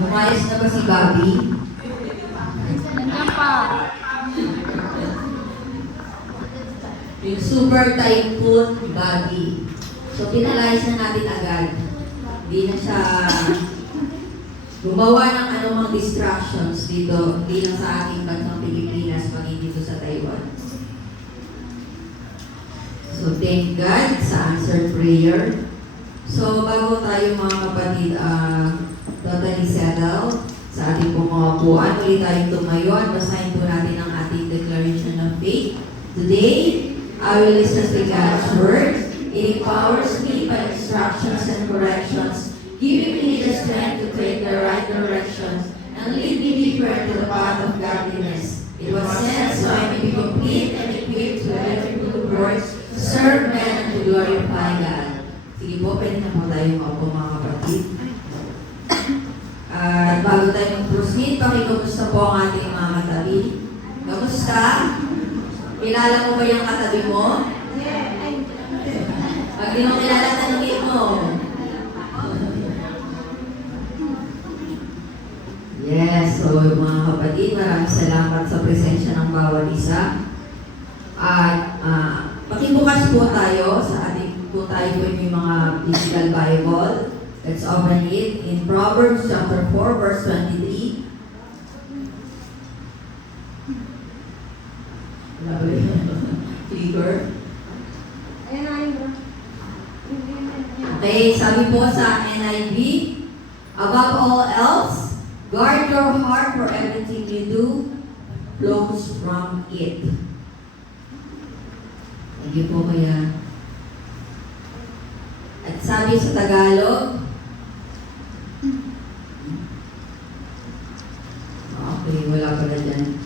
Lumayas na ba si Bobby? Nandiyan pa. Yung super typhoon Bobby. So, pinalayas na natin agad. Hindi na siya gumawa ng anumang distractions dito, hindi lang sa ating bansang Pilipinas, maging dito sa Taiwan. So, thank God sa answered prayer. So, bago tayo mga kapatid, totally settled sa ating pong mga upuan, muli tayong tumayo at basahin po natin ang ating declaration of faith. Today, I will listen to God's word. It empowers me by instructions and corrections, giving me the strength to take the right directions and lead me deeper into the path of godliness. It was sent so I may be complete and equipped to every good work, to serve men and to glorify God. Sige po, pwede na po tayo maupo mga kapatid. Bago tayo mag-proceed, pakikamusta po ang ating mga katabi. Kamusta? Kilala mo ba yung katabi mo? Pag di mo kilala, tanungin mo. Yes, so mga kapatid, maraming salamat sa presensya ng bawat isa. At pakibukas po tayo sa ating po tayo po yung mga physical Bible. Let's open it in Proverbs chapter 4, verse 23. Figure. Okay, sabi po sa NIV, above all else, guard your heart for everything you do flows from it. Thank you po kaya. At sabi sa Tagalog, okay, wala pala dyan.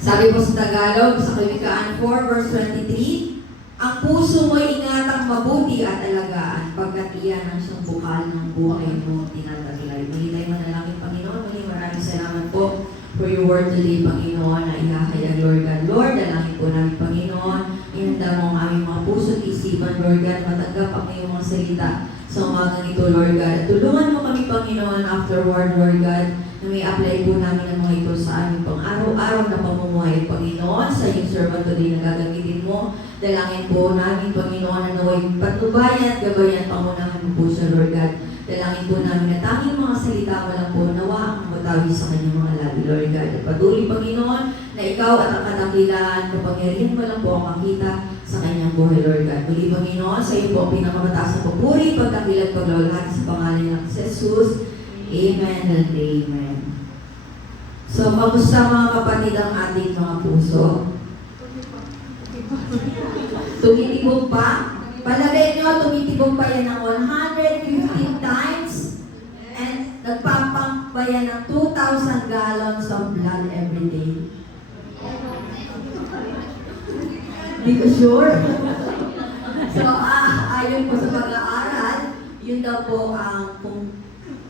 Sabi po sa Tagalog, sa Kawikaan 4, verse 23, ang puso mo'y ingatang mabuti at alagaan, pagkat iyan ang siyang bukal ng buhay mo tinataglay. Muli tayo manalangin, Panginoon. Muli maraming salamat po for your word today, Panginoon, na ihahayag, Lord God. Lord, dalangin po namin, Panginoon, inanda mo ang aming mga puso at isipan, Lord God, matanggap ang iyong mga salita sa umagang ito, Lord God. At tulungan mo kami, Panginoon, afterward, Lord God, na may apply po namin ang mga ito sa aming pang-araw-araw na pamumuhay, Panginoon, sa iyong servant today na gagamitin mo. Dalangin po namin, Panginoon, na naway patnubayan at gabayan, pangunahan mo po siya, Lord God. Dalangin po namin na tanging mga salita mo lang po, nawa ang matawi sa kanyang mga labi, Lord God. At patuloy, Panginoon, na ikaw at ang kadakilaan, kapangyarihan mo lang po ang makita sa kanyang buhay, Lord God. Muli, Panginoon, sa iyo po ang pinakamataas na papuri, pagkakilag, paglawalhati sa pangalan ng Jesus. Amen and amen. So, kamusta mga kapatid ang ating mga puso? Tumitibok pa? Palagay nyo, tumitibok pa yan ng 115 times and nagpapump pa yan ng 2,000 gallons of blood every day. Hindi ko sure. So, ayon po sa pag-aaral, yun daw po ang kung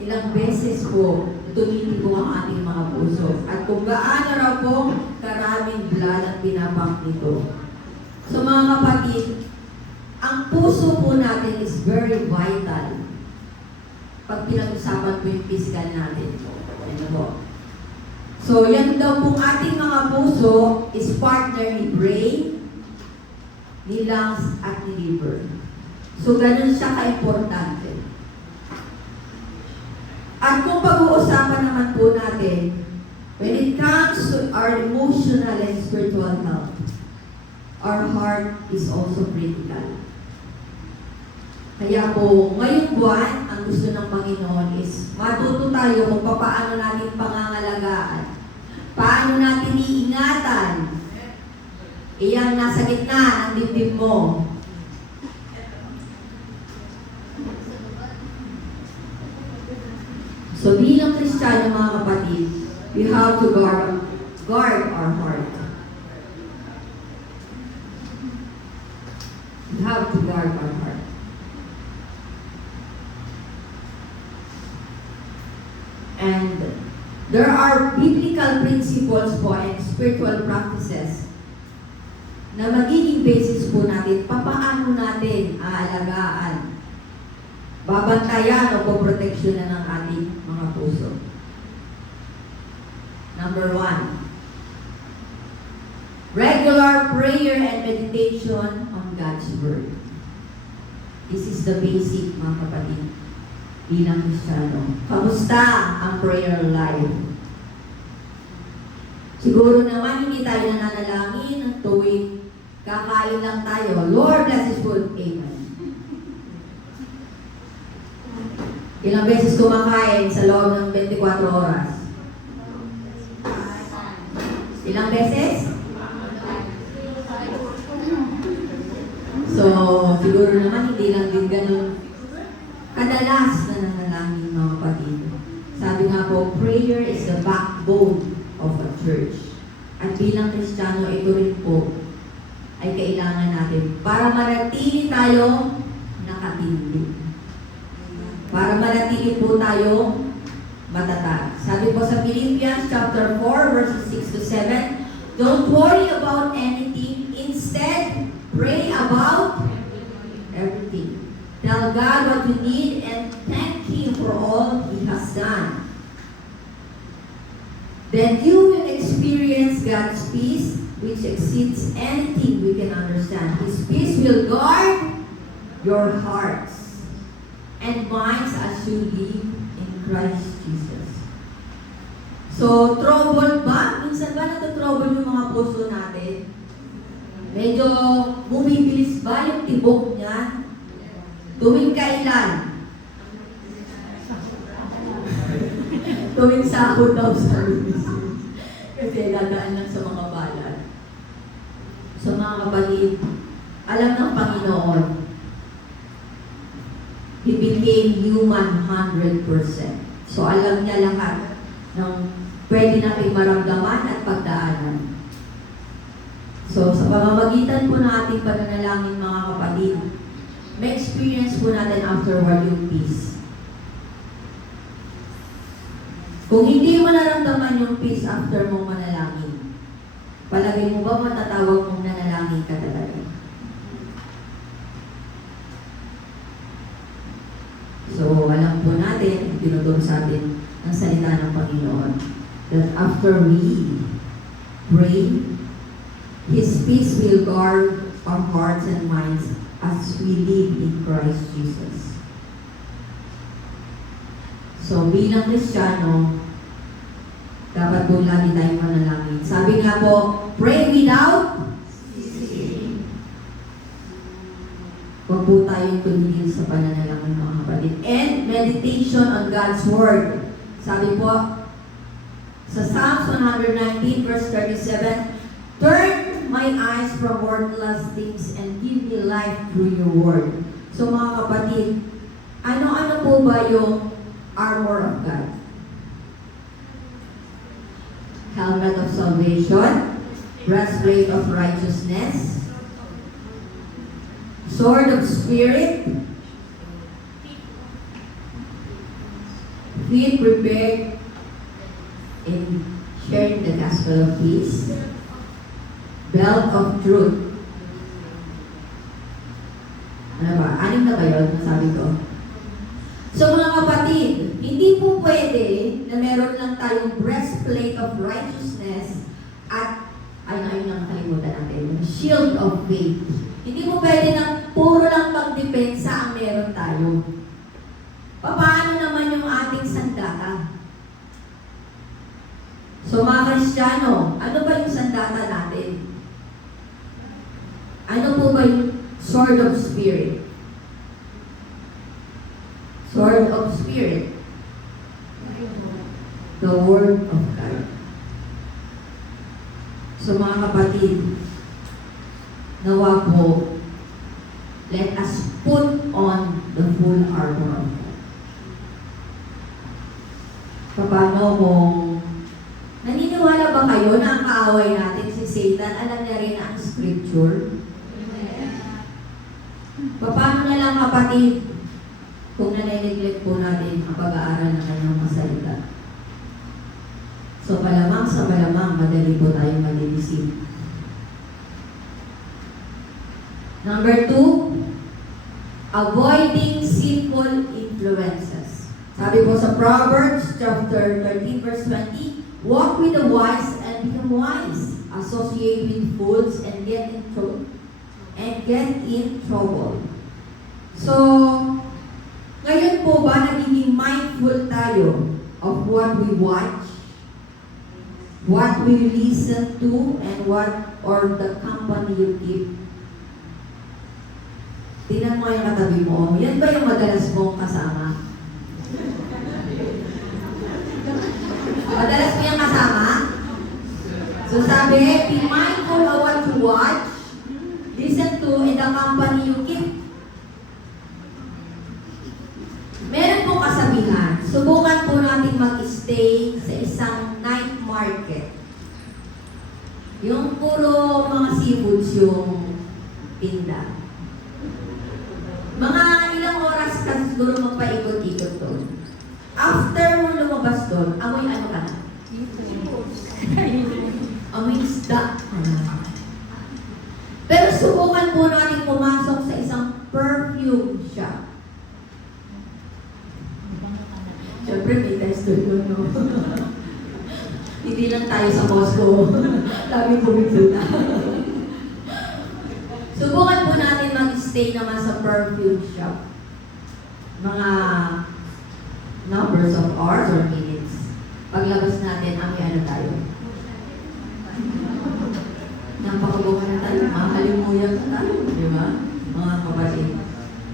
ilang beses po tumitibok ang ating mga puso. At kung gaano raw po karaming blood ang pinapump nito. So mga kapatid, ang puso po natin is very vital pag pinag-usapan po yung physical natin. Ano po? So yan daw pong ating mga puso is partner ni brain, ni lungs, at ni liver. So ganun siya ka-importante. At kung pag-uusapan naman po natin, when it comes to our emotional and spiritual health, our heart is also critical. Kaya po, ngayong buwan, ang gusto ng Panginoon is matuto tayo kung paano natin pangangalagaan, paano natin iingatan, iyang nasa gitna ng dibdib mo. So bilang Kristiyano mga kapatid, we have to guard our heart. We have to guard our heart. And there are biblical principles po and spiritual practices na magiging basis po natin papaano natin aalagaan, babantayan o poproteksyonan ng ating mga Number 1. Regular prayer and meditation on God's Word. This is the basic, mga kapatid, bilang Kristiyano. Kamusta ang prayer life? Siguro naman hindi tayo nananalangin ng tuwing kakain lang tayo. Lord, bless His food. Amen. Ilang beses kumakain sa loob ng 24 oras? Ilang beses? So, siguro naman hindi lang din ganun kadalas na nanalangin, mga kapatid. Sabi nga po, prayer is the backbone of a church. At bilang Kristiyano, ito rin po ay kailangan natin para manatili tayo nakatindi. Para manatili po tayo matatag. Sabi po sa Philippians chapter 4, verses 6 to 7, don't worry about anything. Instead, pray about everything. Tell God what you need and thank Him for all He has done. Then you will experience God's peace, which exceeds anything we can understand. His peace will guard your hearts and minds as you live in Christ Jesus. So, trouble ba? Minsan ba natutrouble yung mga puso natin? Medyo bumibilis ba yung tibok niya? Tuwing kailan? Tuwing sahod daw sa kasi dadaan lang sa mga balat. So mga kapatid, alam ng Panginoon, He became human 100%. So alam niya lahat ng pwede nating maramdaman at pagdaanan. So sa pamamagitan po ng ating pananalangin, mga kapatid, may experience po natin afterward yung peace. Kung hindi mo naramdaman yung peace after mo manalangin, palagay mo ba matatawag mong nanalangin ka talaga? So, alam po natin, tinuturo sa atin ang salita ng Panginoon, that after we pray, His peace will guard our hearts and minds as we live in Christ Jesus. So, bilang Kristiyano, dapat po lagi tayong manalangin. Sabi nga po, pray without ceasing. Huwag po tayong tumigil sa pananalangin, mga kapatid. And meditation on God's Word. Sabi po, sa Psalms 119, verse 37, turn my eyes from worthless things and give me life through your word. So mga kapatid, ano-ano po ba yung armor of God? Helmet of salvation, breastplate of righteousness, sword of spirit, feet prepared in sharing the gospel of peace, belt of truth. Ano ba? 6 na ba yun? Nasabi ko. So mga kapatid, hindi po pwede na meron lang tayong breastplate of righteousness at, ayun lang nakalimutan natin, shield of faith. Hindi po pwede na puro lang pagdepensa ang meron tayo. Paano naman yung ating sandata? So mga Kristiyano, ano ba yung sandata natin? Ano po ba yung sword of spirit? Sword of spirit. The word of God. So mga kapatid, nawa po, let us put on the full armor of God. Paano kung naniniwala ba kayo na ang kaaway natin si Satan, alam niya rin ang scripture? Paano na lang kapatid kung nanineglect po natin ang pag-aaral ng kanyang masalita? So malamang sa malamang, madali po tayong malilisip. Number 2, avoiding sinful influences. Sabi po sa Proverbs chapter 13 verse 20, Walk with the wise and become wise. Associate with fools and get in trouble. So, ngayon po ba nagiging mindful tayo of what we watch, what we listen to, and the company you keep? Tingnan mo yung katabi mo. Yan ba yung madalas mong kasama? Madalas mo yung kasama? So sabi, be mindful of what you watch, listen to, and the company you keep. Meron pong kasabihan, subukan po natin mag-stay sa isang night market. Yung puro mga seafoods yung tinda. Mga ilang oras ka siguro magpaikot-ikot doon. After mo lumabas doon, amoy ano ka na? Amoy isda. Pero subukan po natin pumasok sa isang perfume shop. Siyempre, may test doon, no? Hindi lang tayo sa Costco. Lagi bumigil na. Subukan po natin mag-stay naman sa perfume shop. Mga numbers of hours or minutes. Paglabas natin, ang ano tayo. Napakabuka na tayo. Mahalimuyan na tayo. Di ba? Mga kapatid.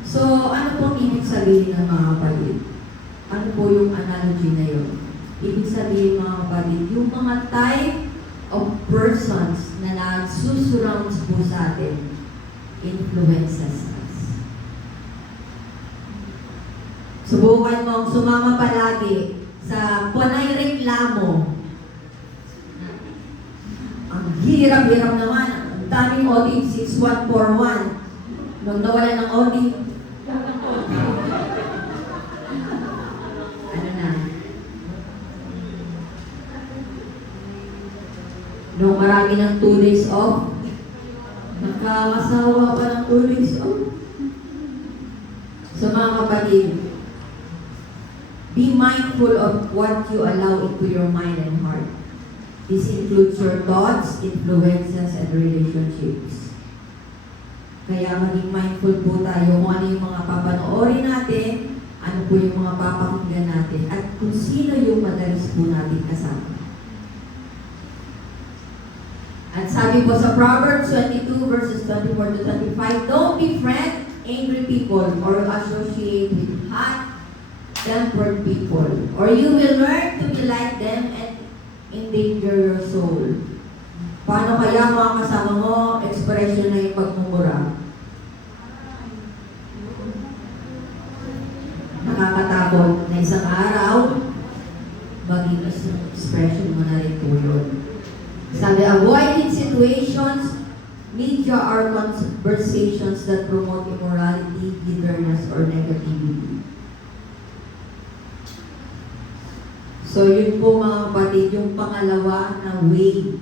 So, ano pong ibig sabihin ng mga kapatid? Ano po yung analogy na yun? Ibig sabihin mga kapatid, yung mga type of persons na nagsusurrounds po sa atin, influences us. Subukan mong sumama palagi sa panay reklamo. Ang hirap-hirap naman. Ang daming audit, 6141. Nung nawala ng audit, ano na? Nung marami ng 2 days off, nakakasawa pa ng 2 days off. So mga kapatid, be mindful of what you allow into your mind and heart. This includes your thoughts, influences, and relationships. Kaya maging mindful po tayo kung ano yung mga papanoorin natin, ano po yung mga papakinggan natin, at kung sino yung madalas po natin kasama. At sabi po sa Proverbs 22 verses 24 to 25, don't befriend angry people or associate with hot-tempered people, or you will learn to be like them and endanger your soul. Paano kaya mga kasama mo, expression na yung pagmumura? Nakakatakot na isang araw, maging isang expression mo na rin po yun. Sabi, avoiding situations, media or conversations that promote immorality, bitterness, or negativity. So yun po mga kapatid, yung pangalawa na way,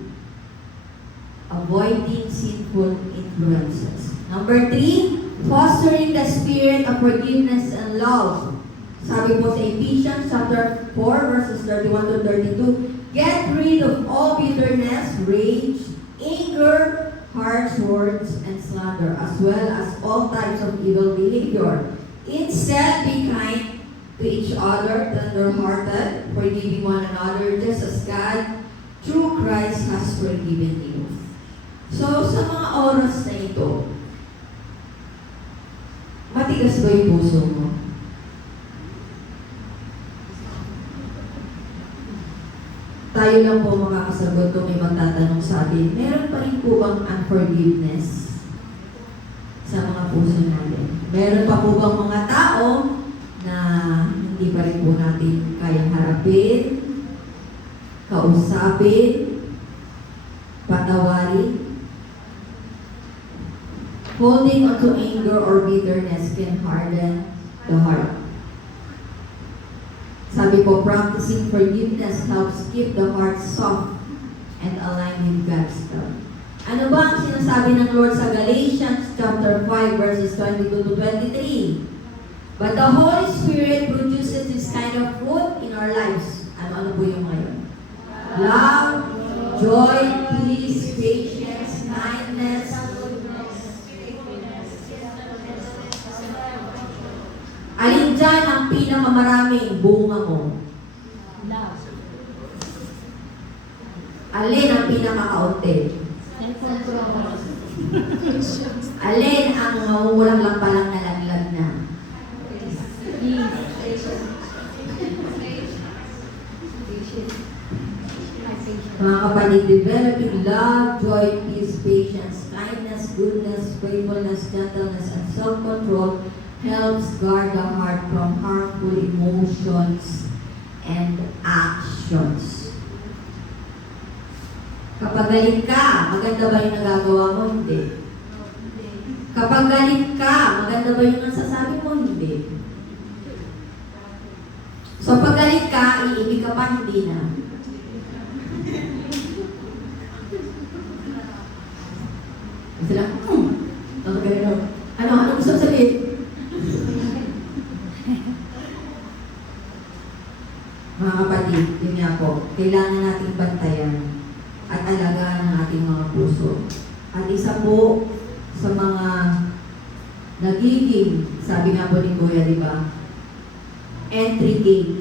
avoiding sinful influences. Number 3, fostering the spirit of forgiveness and love. Sabi po sa Ephesians chapter 4 verses 31 to 32, get rid of all bitterness, rage, anger, harsh words, and slander, as well as all types of evil behavior. Instead, be kind to each other, tender-hearted, forgiving one another, just as God, through Christ, has forgiven you. So, sa mga oras na ito, matigas ba yung puso mo? Tayo lang po makakasagot kung may magtatanong sa atin, meron pa rin po bang unforgiveness sa mga puso natin? Meron pa po bang mga tao na hindi pa rin po natin kayang harapin, kausapin, patawarin? Holding on to anger or bitterness can harden the heart. Sabi po, practicing forgiveness helps keep the heart soft and aligned with God's love. Ano ba ang sinasabi ng Lord sa Galatians chapter 5 verses 22 to 23? But the Holy Spirit produces this kind of fruit in our lives. Ano po yung ngayon? joy, peace, patience, kindness, alin dyan ang pinakamaraming bunga mo? Love. Alin ang pinakakaunti? Self-control. Alin ang walang lang palang nalaglag na? Mga kapatid, developing love, joy, peace, patience, kindness, goodness, faithfulness, gentleness, and self-control helps guard the heart from harmful emotions and actions. Kapag galit ka, maganda ba yung nagagawa mo? Hindi. Kapag galit ka, maganda ba yung nasasabi mo? Hindi. So pag galit ka, iibig ka pa, hindi na. Sila, ang gano'n. Ano gusto sabihin? Mga kapatid, yun nga po, kailangan nating bantayan at alagaan ang ating mga puso. At isa po sa mga nagiging, sabi nga po ni Kuya, di ba? Entry gate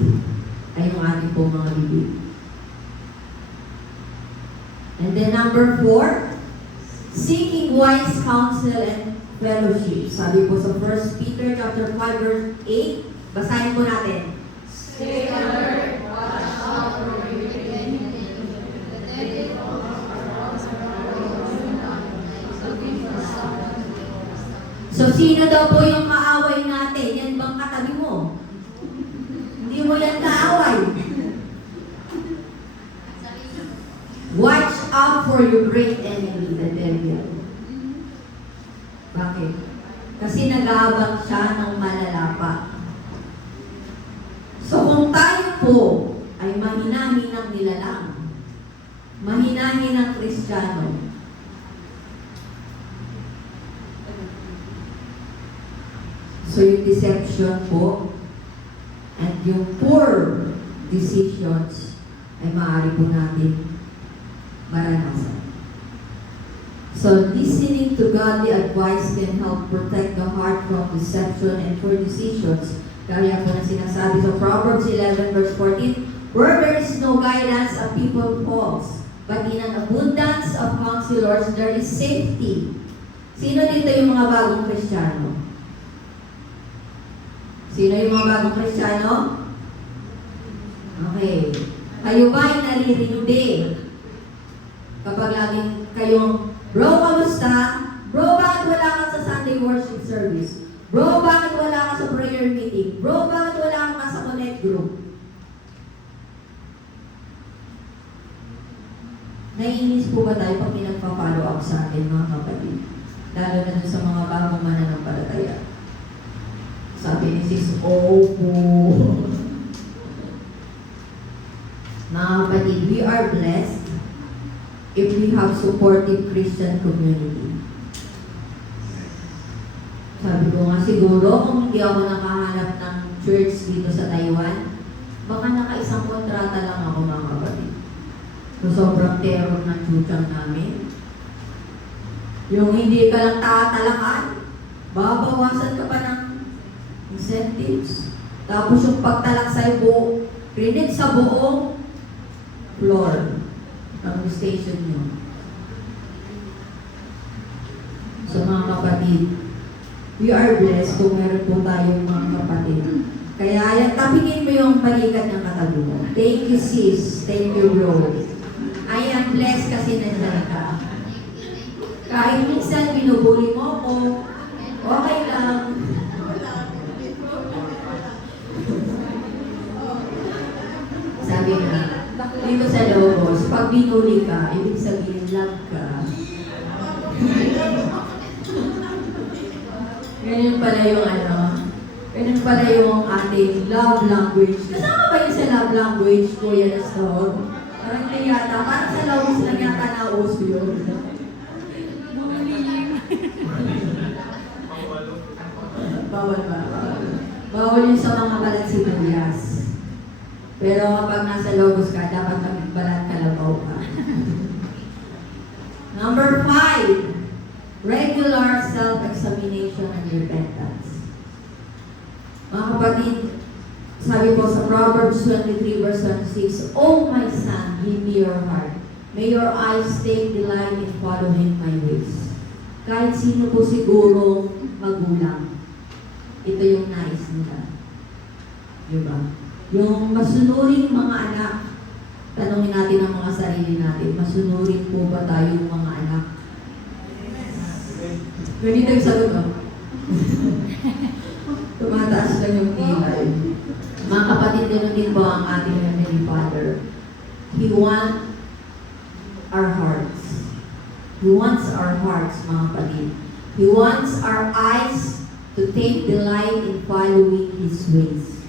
ay yung ating po mga bibig. And then number 4, seeking wise counsel and fellowship. Sabi po sa 1 Peter chapter 5 verse 8, basahin po natin. Stay alert, watch out for So, sino daw po yung kaaway natin? Yan bang katabi mo? Hindi mo yan kaaway. Watch out for your great enemy, the devil. Bakit? Kasi nag-aabang siya ng malalapa. So, kung tayo po ay mahinahinang nilalang, mahinahinang Kristiyano, so yung deception po and yung poor decisions ay maaari po natin maranasan. So listening to godly advice can help protect the heart from deception and poor decisions. Kaya po na sinasabi sa Proverbs 11 verse 14, where there is no guidance, a people falls. But in an abundance of counselors, there is safety. Sino dito yung mga bagong Kristiyano? Sino yung mga bagong Kristiyano? Okay. Kayo ba ay naririndi? Kapag laging kayong, bro, kamusta? Bro, bakit wala ka sa Sunday worship service? Bro, bakit wala ka sa prayer meeting? Bro, bakit wala ka sa connect group? Naiinis po ba tayo pag pinagpa-follow up sa atin, mga kapatid? Lalo na dun sa mga bagong mananampalataya. Sabi ni Sis, opo. Mga kapatid, we are blessed if we have supportive Christian community. Sabi ko nga, siguro kung hindi ako nakahanap ng church dito sa Taiwan, baka naka-isang kontrata lang ako, mga kapatid. So, sobrang terror ng chuchang namin. Yung hindi ka lang tatalakan, babawasan ka pa ng incentives. Tapos yung pagtalak sa buo, rinig sa buong floor ng station nyo. So mga kapatid, we are blessed kung meron po tayong mga kapatid. Kaya yan, tapingin mo yung balikat ng katabi mo. Thank you sis, thank you bro. I am blessed kasi nandiyan ka. Kahit minsan binubuli mo ako, okay lang. Sabi nga, dito sa Logos, pag binuli ka, ibig sabihin love ka. Ganyan pala yung ganyan pala yung ating love language. Kasama ba yun sa love language, Kuya Nestor? Parang hindi yata, parang sa Logos lang yata nauso yun. Bawal ba? Bawal yun sa mga balat sibuyas. Pero kapag nasa Logos ka, dapat magbalat kalabaw ka. Number 5, regular self-examination and repentance. Mga kapatid, sabi po sa Proverbs 23 verse 26, "O my son, give me your heart. May your eyes take delight in following my ways." Kahit sino po siguro magulang, ito yung nais nila. Diba? Yung masunuring mga anak, tanongin natin ang mga sarili natin, masunurin po ba tayong mga anak? Ganito yung sagot ko. Tumataas lang yung kilay. Mga kapatid, din po ang ating Heavenly Father. He wants our hearts. He wants our hearts, mga kapatid. He wants our eyes to take delight in following His ways.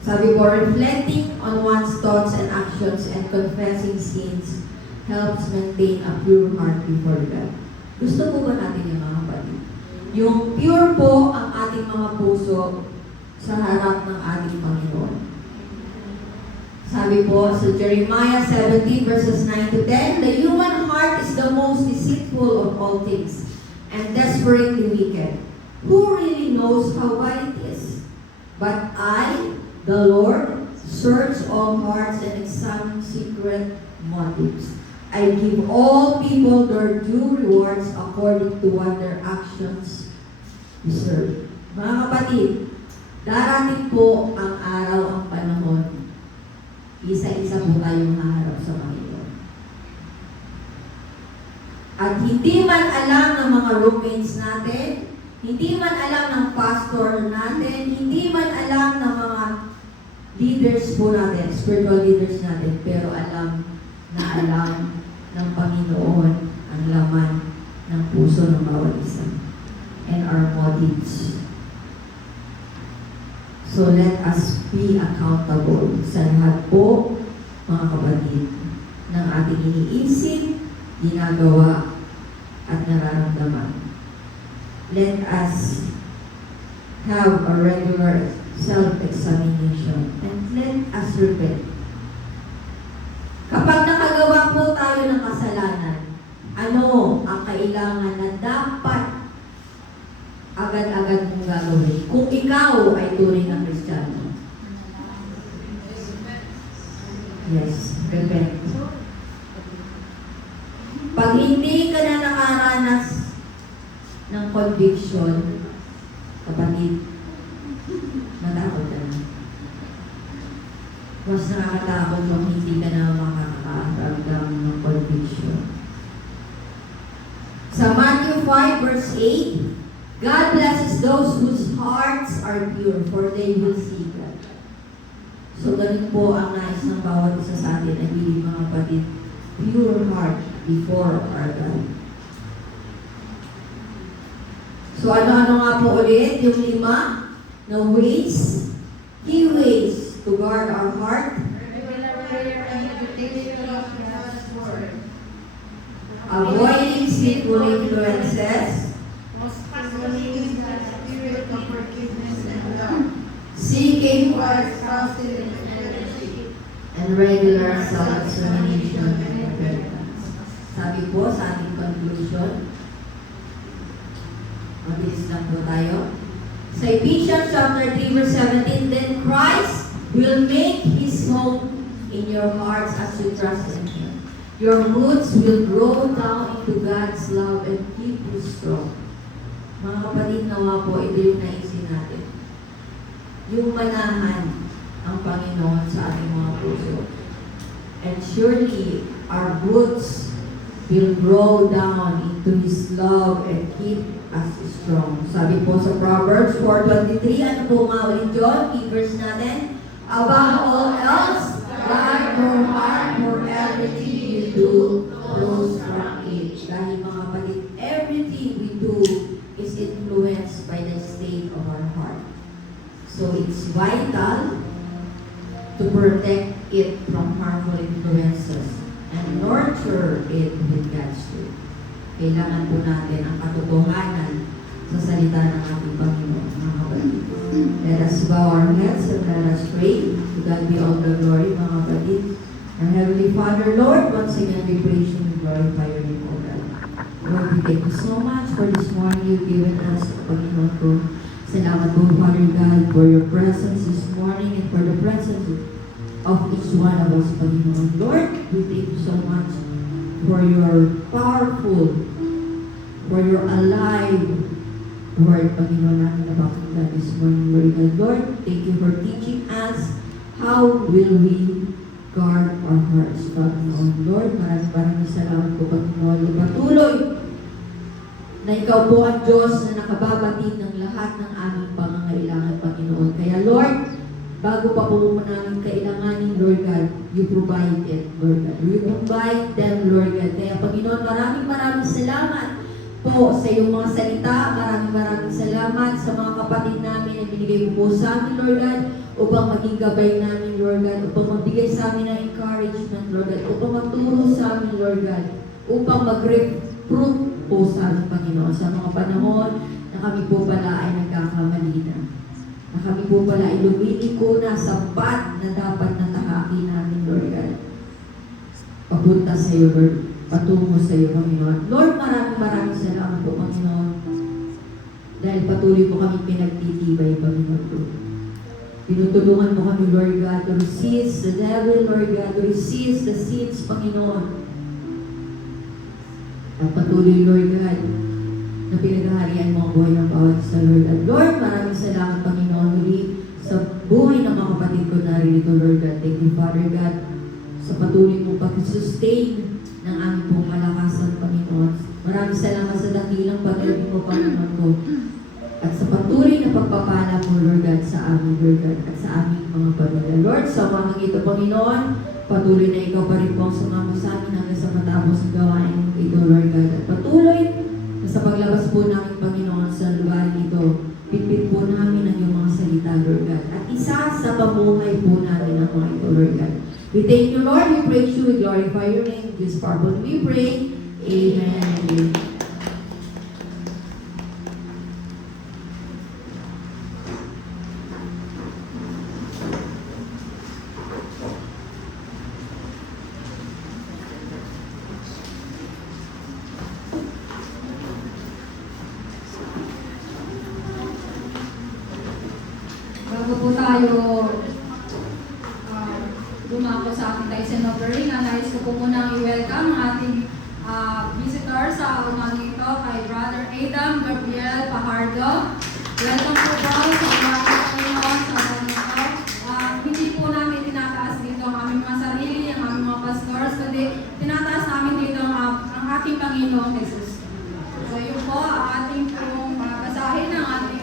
Sabi po, reflecting on one's thoughts and actions and confessing sins helps maintain a pure heart before God. Gusto po ba natin yung mga kapatid? Yung pure po ang ating mga puso sa harap ng ating Panginoon. Sabi po sa Jeremiah 17 verses 9 to 10, "The human heart is the most deceitful of all things and desperately wicked. Who really knows how bad it is? But I, the Lord, search all hearts and examine secret motives. I give all people their due rewards according to what their actions deserve." Mga kapatid, darating po ang araw, ang panahon, isa-isa po tayong haharap sa Panginoon. At hindi man alam ng mga roommates natin, hindi man alam ng pastor natin, hindi man alam ng mga leaders po natin, spiritual leaders natin, pero alam ng Panginoon ang laman ng puso ng bawat isa and our motives. So let us be accountable sa lahat po, mga kapatid, ng ating iniisip, ginagawa, at nararamdaman. Let us have a regular self-examination and let us repent. Kapag nakagawa po tayo ng kasalanan, ano ang kailangan na dapat agad-agad mong gagawin kung ikaw ay tunay na Kristiyano? Yes, repent. Pag hindi ka na nakaranas ng conviction, kapatid, matakot ka na. Mas nakakatakot kung hindi ka na makakaramdam ng conviction. Sa Matthew 5 verse 8, "God blesses those whose hearts are pure, for they will see God." So ganun po ang nais ng bawat isa sa atin, ay bilhin mga kapatid, pure heart before our God. So ano-ano nga po ulit yung 5 na ways? Key ways to guard our heart. Avoiding sinful influences. Seeking and regular self-examination and repentance. Sabi po sa ating conclusion, mabilis lang po tayo. Sa Ephesians chapter 3 verse 17, "Then Christ will make His home in your hearts as you trust in Him. Your roots will grow down into God's love and keep you strong." Mga kapatid, nawa po, ito yung naisin natin. Yung manahan ang Panginoon sa ating mga puso. And surely, our roots will grow down into His love and keep us strong. Sabi po sa Proverbs 4:23, ano po nga ulit yun? Key verse natin. "Above all else, guard your heart, for everything you do flows from it." Dahil mga kapatid, everything we do is influenced by the state of our heart. So it's vital to protect it from harmful influences and nurture it with God's truth. Kailangan po natin ang katotohanan sa salita ng ating Panginoon, mga kapatid. Let us bow our heads and let us pray. To God be all the glory, mga kapatid. Our Heavenly Father, Lord, once again we praise you and glorify your name, O God. Lord, we thank you so much for this morning you've given us, Panginoon ko. Salamat po, Father God, for your presence this morning and for the presence of each one of us, Panginoon. Lord, we thank you so much for your powerful, for your alive word, Panginoon, namin na pakinggan this morning, Lord God. Lord, thank you for teaching us how will we guard our hearts, Panginoon. Lord, maraming salamat po, Panginoon. Patuloy na ikaw po ang Diyos na nakababatid ng lahat ng aming pangangailangan, Panginoon. Kaya, Lord, bago pa po namin kailanganin, Lord God, you provide it, Lord God. You provide them, Lord God. Kaya, Panginoon, maraming salamat po sa iyong mga salita. Maraming salamat sa mga kapatid namin na binigay mo po sa amin, Lord God, upang maging gabay namin, Lord God, upang magbigay sa amin ng encouragement, Lord God, upang magturo sa amin, Lord God, upang mag-recruit po sa amin, Panginoon, sa mga panahon na kami po pala ay nagkakamali na. Na kami po pala ay lumiliko na sa path na dapat natahakin namin, Lord God. Papunta sa iyo, Lord. Patungo sa iyo, Panginoon. Lord, maraming salamat po, Panginoon. Dahil patuloy po kami pinagtitibay, Panginoon po. Pinutulungan mo kami, Lord God, to resist the devil, Lord God, to resist the sins, Panginoon. At patuloy, Lord God, na pinaghaharian mo ang buhay ng bawat isa, Lord God. Lord, maraming salamat, Panginoon, muli sa buhay ng mga kapatid ko na rin ito, Lord God. Thank you, Father God, sa patuloy mong pag-sustain ng aming pong kalakasan, Panginoon. Maraming salamat sa dakilang pag-ibig mo, Panginoon ko. At sa patuloy na pagpapala mo, Lord God, sa amin, Lord God, at sa aming mga pamilya. Lord, sa mga ito, Panginoon, patuloy na ikaw pa rin po ang sumama sa amin hanggang sa matapos ang gawain ito, Lord God. At patuloy na sa paglabas po namin, Panginoon, sa lugar ito, pitpit po namin ang iyong mga salita, Lord God. At isa sa pamuhay po namin ang mga ito, Lord God. We thank you, Lord. We praise you. We glorify your name. This purpose we pray. Amen. Amen. Bago po tayo dumako sa ating Tyson offering, nais ko po munang i-welcome ang ating visitor sa umagang ito kay Brother Adam Gabriel Pajardo. Welcome po daw sa umagang Panginoon sa umagang ito. Hindi po namin tinataas dito ang aming mga sarili, ang aming mga pastors, kundi tinataas namin dito ang ating Panginoong Jesus. So yun po ang ating pong basahin ng ating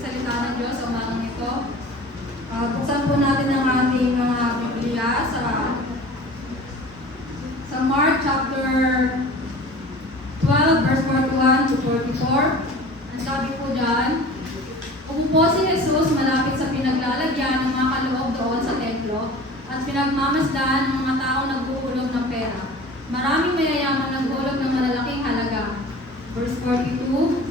salita ng Diyos sa umagang ito. Buksan po natin ang ating mga Biblia sa Mark chapter 12 verse 41 to 44. Ang sabi po dyan, umupo si Jesus malapit sa pinaglalagyan ng mga kaloob doon sa templo at pinagmamasdan ng mga tao naghuhulog ng pera. Maraming mayayaman naghulog ng malalaking halaga. Verse 42,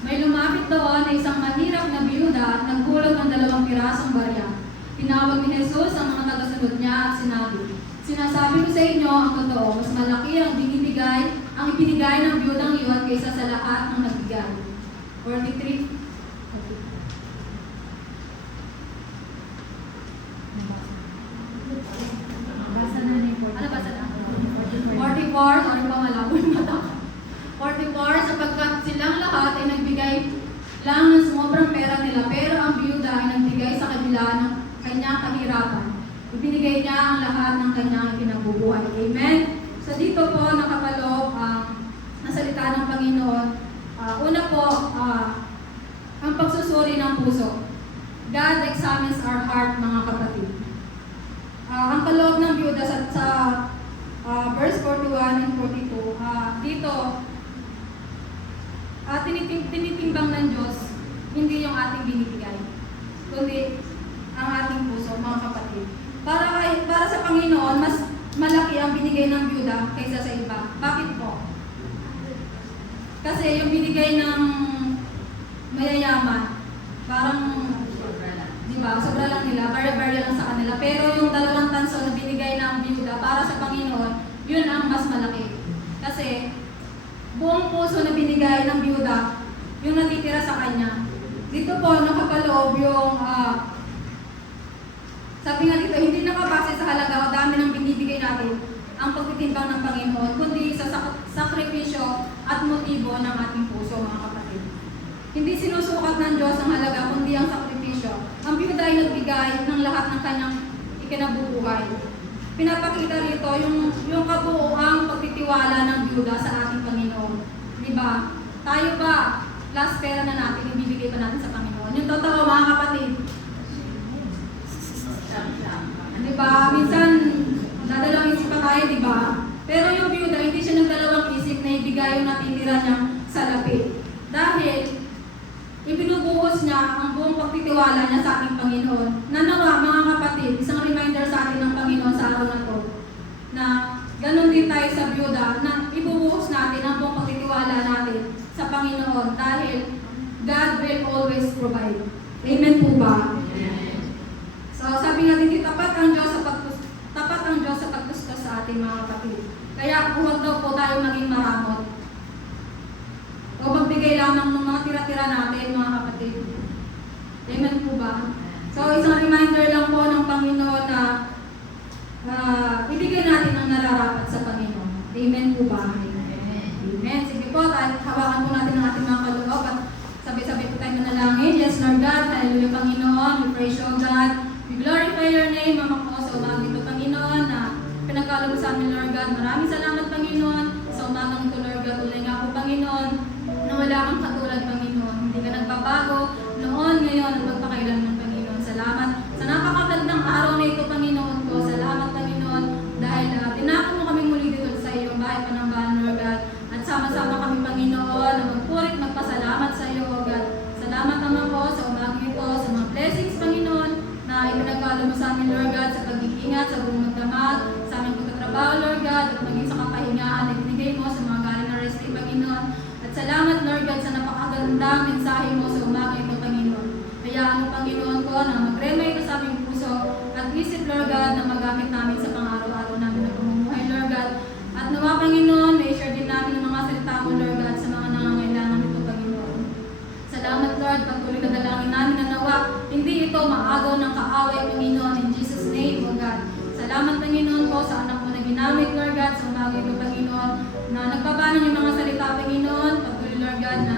may lumapit doon na isang mahirap na biyuda at naghulog ng 2 pirasong barya. Tinawag ni Jesus ang mga tagasunod niya at sinabi, sinasabi ko sa inyo ang totoo, mas malaki ang ibinigay ng biyudang iyon kaysa sa lahat ng nagbigay. 43. Ano basa na? 44, sorry pa malabo yung mata. 44, sapagkat silang lahat ay nagbigay lang ng sumobrang pera nila, pero ang biyuda ay nagbigay sa kabila ng kanyang kahirapan. Ibinigay niya ang lahat ng kanyang pinagbubuhay. Amen? So dito po nakapaloob ang salita ng Panginoon. Una po, ang pagsusuri ng puso. God examines our heart, mga kapatid. Ang kaloob ng biyuda sa verse 41 and 42, dito, tinitimbang ng Diyos, hindi yung ating binibigay, kundi ang ating puso, mga kapatid. Para sa Panginoon, mas malaki ang binigay ng biyuda kaysa sa iba. Bakit po? Kasi yung binigay ng mayayaman, parang Di ba? Sobra lang nila, barya-barya lang sa kanila. Pero yung 2 tanso na binigay ng biyuda para sa Panginoon, yun ang mas malaki. Kasi buong puso na binigay ng biyuda, yung natitira sa kanya. Dito po, nakapaloob yung, sabi nga dito, hindi nakabase sa halaga o dami ng binibigay natin ang pagtitimbang ng Panginoon, kundi sa sakripisyo at motibo ng ating puso, mga kapatid. Hindi sinusukat ng Diyos ang halaga, kundi ang sakripisyo. Ang biyuda ay nagbigay ng lahat ng kanyang ikinabubuhay. Pinapakita rito yung kabuuang pagtitiwala ng biyuda sa ating Panginoon. Diba? Tayo ba, last pera na natin, ibibigay pa natin sa Panginoon? Yung totoo, mga kapatid. Diba? Minsan, dadalawang isip pa tayo, diba? Pero yung biyuda, hindi siya nagdalawang isip na ibigay yung natitira niyang salapi. Dahil, ibinubuhos niya ang buong pagtitiwala niya sa ating Panginoon. Nanawa, mga kapatid, isang reminder sa atin ng Panginoon sa araw na to, na ganun din tayo sa biyuda, na ibubuhos natin ang buong pagtitiwala natin sa Panginoon dahil God will always provide. Amen po ba? So, sabi nga din, tapat ang Diyos sa pagtustos sa ating mga kapatid. Kaya huwag daw po tayo maging maramot. O magbigay lamang ng mga tira-tira natin, mga kapatid. Amen po ba? So, isang reminder lang po ng Panginoon na ibigay natin ang nararapat sa Panginoon. Amen po ba? Amen. Sige po, hawakan po natin ang ating mga kaloob at sabay-sabay po tayo manalangin. Yes, Lord God, hallelujah, Panginoon. We praise you, God. We glorify your name, Mama ko, sa umaga ito, Panginoon, na pinagkaloob sa amin, Lord God. Maraming salamat, Panginoon, sa umagang ito, Lord God. Tuloy nga po, Panginoon, na wala kang katulad, Panginoon. Hindi ka nagbabago noon, ngayon, at magpakailanman, Panginoon. Salamat sa napakagandang araw na ito, Panginoon ko. Salamat, Panginoon, dahil tinapon mo kami muli dito sa iyong bahay panambahan, Lord God. At sama-sama kami, Panginoon, na magpurit, magpasalamat sa iyo, O God. Salamat naman po sa umaga ito, sa mga blessings, Panginoon, na ipinagkalo mo sa amin, Lord God, sa pag-iingat, sa buong magdamag, sa aming pagtatrabaho, Lord God, at maging sa kapahingaan na binigay mo sa mga galing na rest day, Panginoon. At salamat, Lord God, sa napakagandang mensahe mo sa umaga ito, Panginoon. Kaya ang Panginoon ko na mag-remay ka sa aming puso at isip, Lord God, na magamit namin sa pang-araw-araw namin na pamumuhay, Lord God. At nawa, Panginoon, may share din namin ng mga salita mo, Lord God, sa mga nangangailangan nito, Panginoon. Salamat, Lord, pagtuloy na dalangin namin na nawa, hindi ito maagaw ng kaaway, Panginoon, in Jesus' name, O God. Salamat, Panginoon ko, sa anak mo na ginamit, Lord God, sa umaga ito, Panginoon, na nagpabanan yung mga salita, Panginoon, patuloy, Lord God, na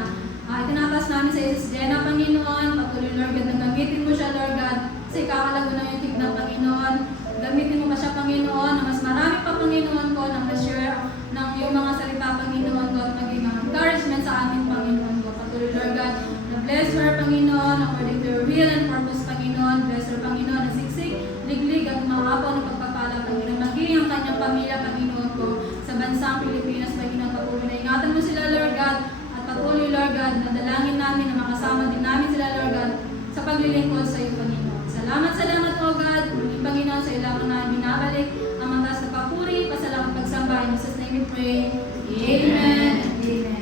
itinatas namin sa Isis Jenna, Panginoon, patuloy, Lord God, na gamitin mo siya, Lord God, sa ikakalago ng yung tignan, Panginoon. Gamitin mo pa siya, Panginoon, na mas marami pa, Panginoon ko, na ma-share ng yung mga salita, Panginoon ko, at maging encouragement sa amin, Panginoon ko. Patuloy, Lord God, na bless her, Panginoon, according to your will and purpose, Panginoon. Bless her, Panginoon, na siksik, liglig, at umapaw ng pagpapala, Panginoon. Maging ang kanyang pamilya, Panginoon ko, sa bansang Pilipinas, Panginoon. Patuloy na ingatan mo sila, Lord God, at patuloy, Lord God, na dalangin namin na makasama din namin sila, Lord God, sa paglilingkod sa iyo, Panginoon. Salamat, O God. Muling, Panginoon, sa ilang na binabalik ang mataas na papuri, pasalamat pagsamba. In Jesus' name we pray. Amen. Amen.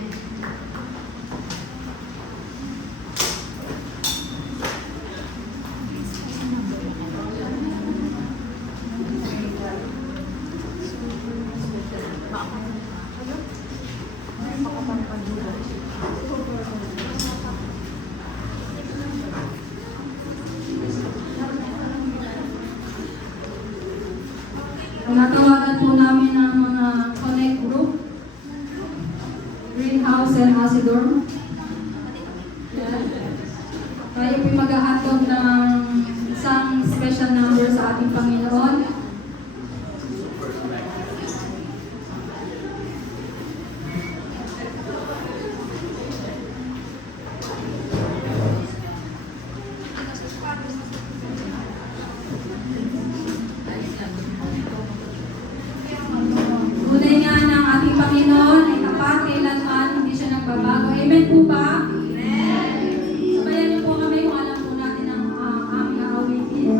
Natawagan po namin ang mga connect group, Greenhouse and Asidor. Tayo po maghahatog ng isang special number sa ating Panginoon. Tunay nga ng ating Panginoon ay tapat, kailanman, hindi siya nagbabago. Amen po ba? Amen. Sabayan niyo po kami kung alam po natin ang aming awitin.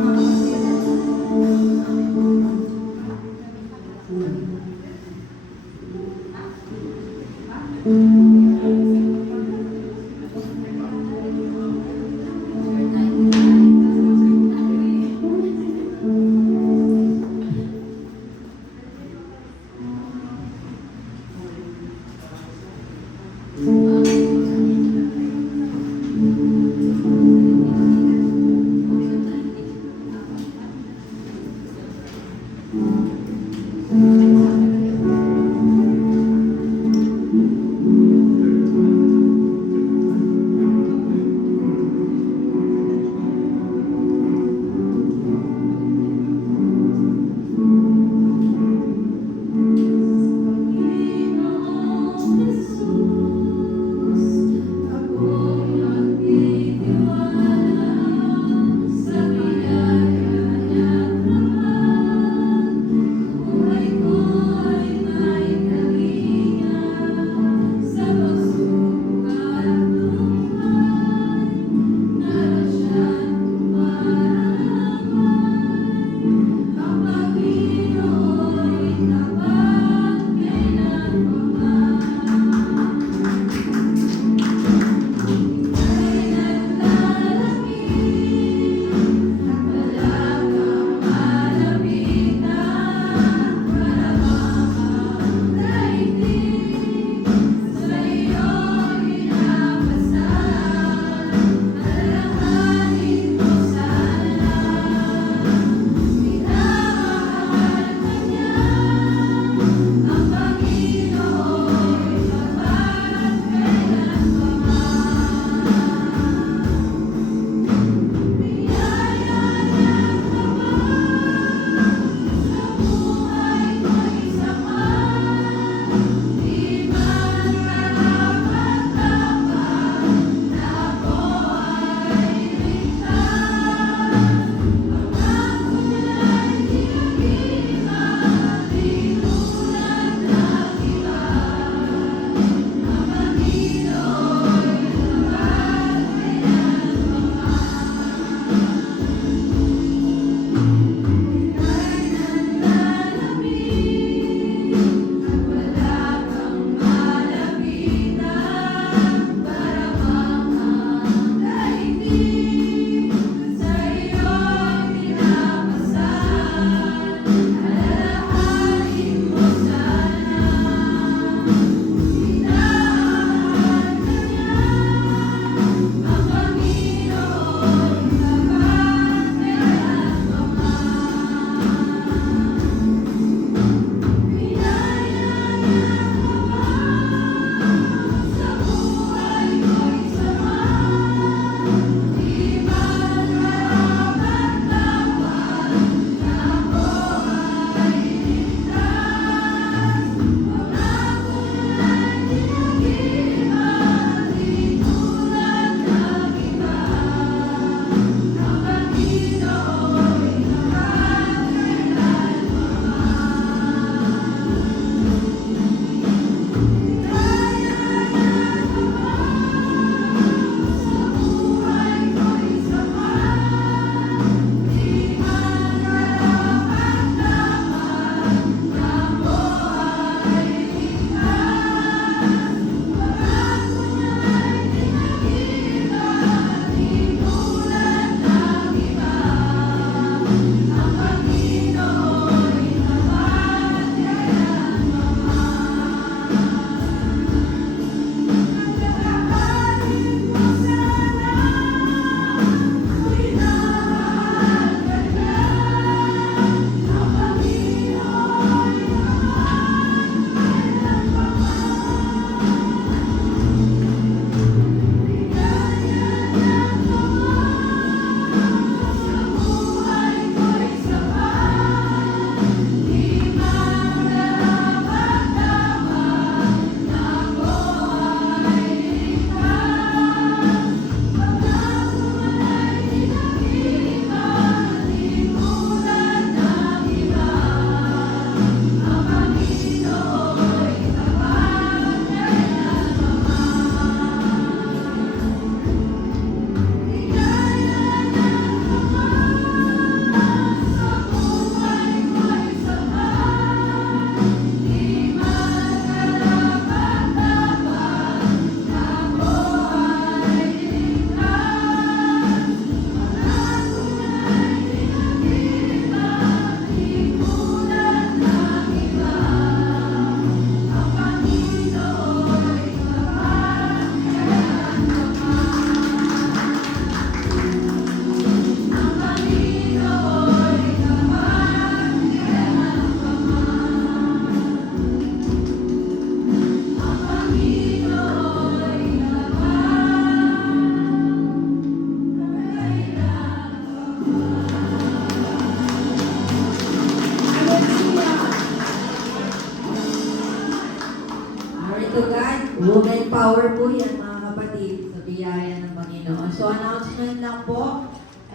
biyaya ng Panginoon. So, announcement lang po.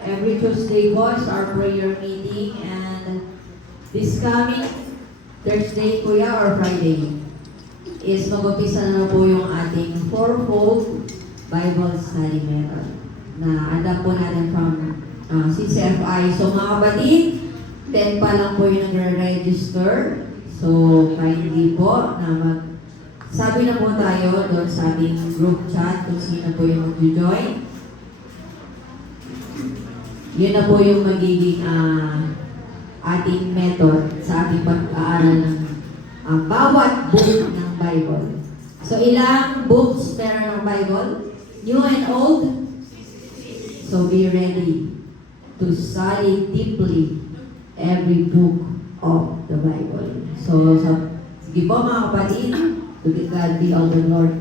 Every Tuesday po is our prayer meeting. And this coming Thursday, Kuya, or Friday, is mag-umpisa na po yung ating fourfold Bible study method na adapt po natin from CCFI. So, mga kapatid, 10 pa lang po yung nagre-register. So, kindly po na sabi na po tayo doon sa ating group chat kung sino po yung mag-join. Yun na po yung magiging ating method sa ating pag-aaral ng bawat book ng Bible. So, ilang books meron ng Bible? New and old? So, be ready to study deeply every book of the Bible. So, sige po mga kapatid, to God be all the Lord.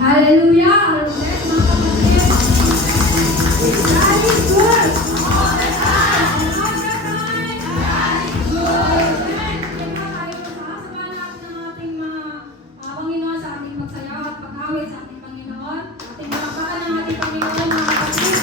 Hallelujah! Our blessed mga kapatid. God is good. All the time. All the time. God is good. Amen. Kaya tayo sasamahan natin ang ating mga Panginoon sa ating pagsayaw at pag-awit sa ating Panginoon. Ating makakaan ng ating Panginoon mga kapatid.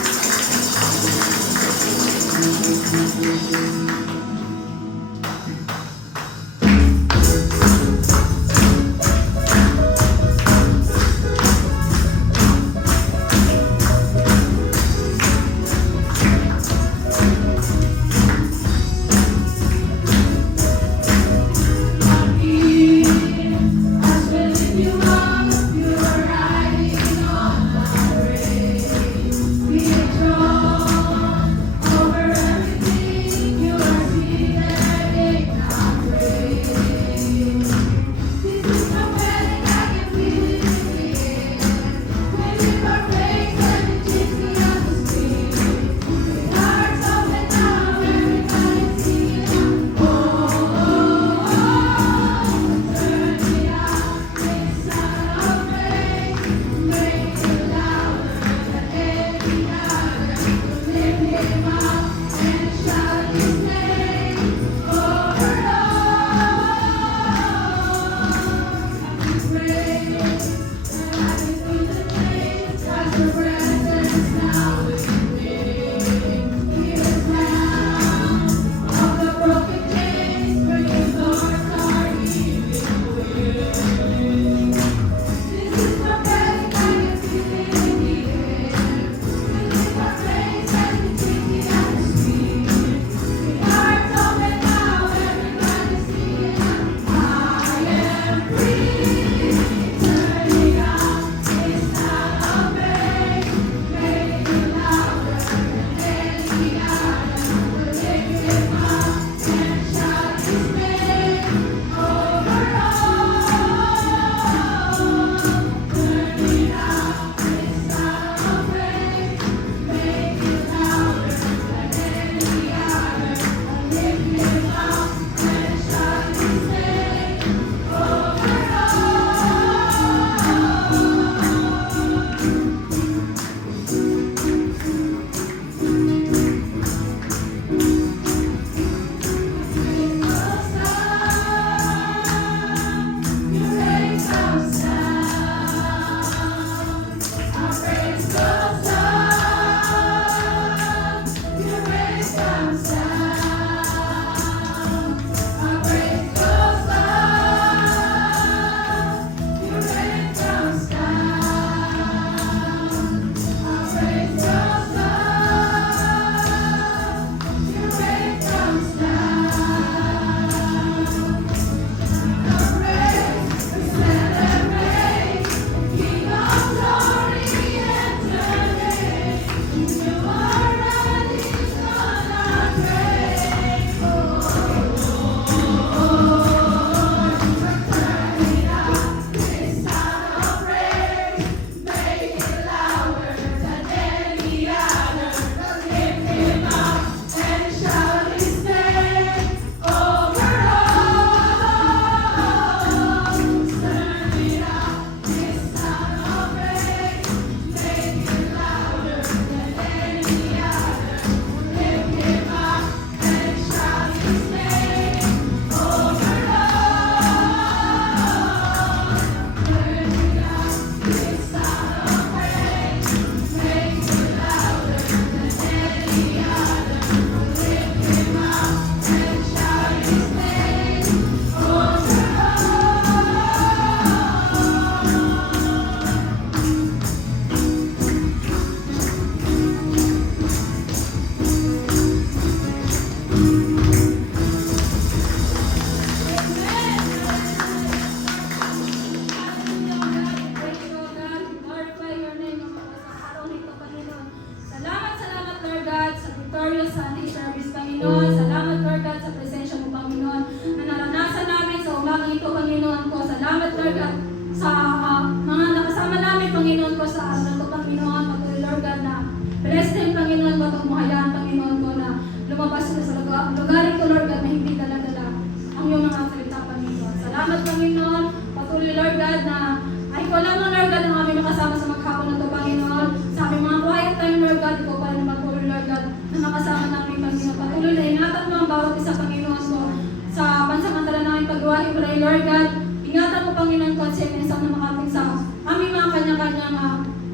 aming paggawain mo rin, Lord God. Ingatan mo, Panginoon ko, at siya na makating sa aming mga kanya-kanyang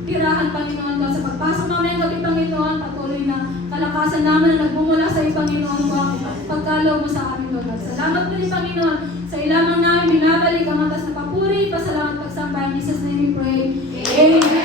tirahan, Panginoon ko, sa pagpasok namin ng gabi, Panginoon, patuloy na kalakasan namin na nagbumula sa iyo, Panginoon ko, ang pagkalaw mo sa amin, Lord God. Salamat po ni Panginoon, sa ilamang namin binabalik ang matas na papuri, pasalamat, pagsamba, in Jesus' name we pray. Amen.